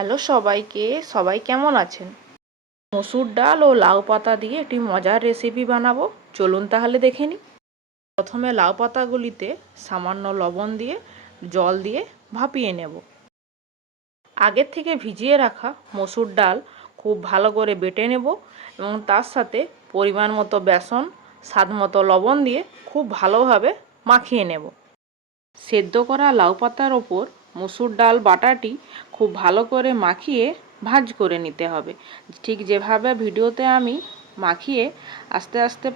Hello সবাইকে, সবাই কেমন আছেন? মসুর ডাল ও লাউ পাতা দিয়ে একটি মজার রেসিপি বানাবো, চলুন তাহলে দেখে নিই। প্রথমে লাউ পাতাগুলিতে সামান্য লবণ দিয়ে জল দিয়ে ভাপিয়ে নেব। আগের থেকে ভিজিয়ে রাখা মসুর ডাল খুব ভালো করে বেটে নেব এবং তার সাথে পরিমাণ মতো বেসন, স্বাদ মতো লবণ দিয়ে খুব ভালোভাবে মাখিয়ে নেব। সেদ্ধ করা লাউ পাতার ওপর মসুর ডাল বাটাটি খুব ভালো করে মাখিয়ে ভাঁজ করে নিতে হবে। ঠিক যেভাবে ভিডিওতে আমি মাখিয়ে আস্তে আস্তে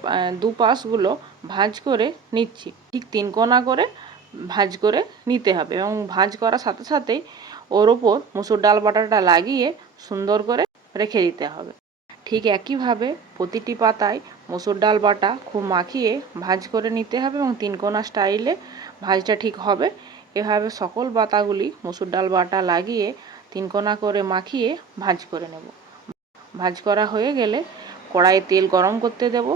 দুপাশগুলো ভাঁজ করে নিচ্ছি, ঠিক 3 কোনা করে ভাঁজ করে নিতে হবে এবং ভাঁজ করার সাথে সাথেই ওর ওপর মসুর ডাল বাটাটা লাগিয়ে সুন্দর করে রেখে দিতে হবে। ঠিক একইভাবে প্রতিটি পাতায় মসুর ডাল বাটা খুব মাখিয়ে ভাঁজ করে নিতে হবে এবং 3 কোনা স্টাইলে ভাঁজটা ঠিক হবে। এভাবে সকল পাতাগুলি মসুর ডাল বাটা লাগিয়ে 3 কোনা করে মাখিয়ে ভাঁজ করে নেব। ভাঁজ করা হয়ে গেলে কড়াইয়ে তেল গরম করতে দেব।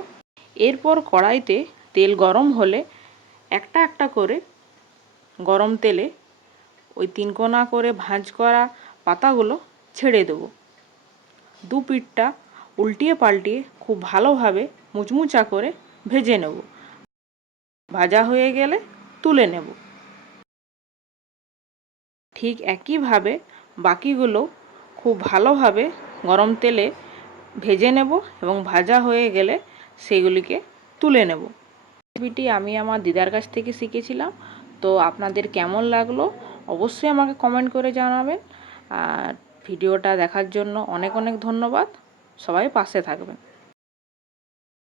এরপর কড়াইতে তেল গরম হলে একটা একটা করে গরম তেলে ওই 3 কোনা করে ভাঁজ করা পাতাগুলো ছেড়ে দেব। দু পিঠটা উল্টিয়ে পাল্টিয়ে খুব ভালোভাবে মুচমুচা করে ভেজে নেব। ভাজা হয়ে গেলে তুলে নেব। ঠিক একইভাবে বাকিগুলো খুব ভালোভাবে গরম তেলে ভেজে নেব এবং ভাজা হয়ে গেলে সেগুলিকে তুলে নেব। রেসিপিটি আমি আমার দিদার কাছ থেকে শিখেছিলাম। তো আপনাদের কেমন লাগলো অবশ্যই আমাকে কমেন্ট করে জানাবেন। আর ভিডিওটা দেখার জন্য অনেক অনেক ধন্যবাদ। সবাই পাশে থাকবেন।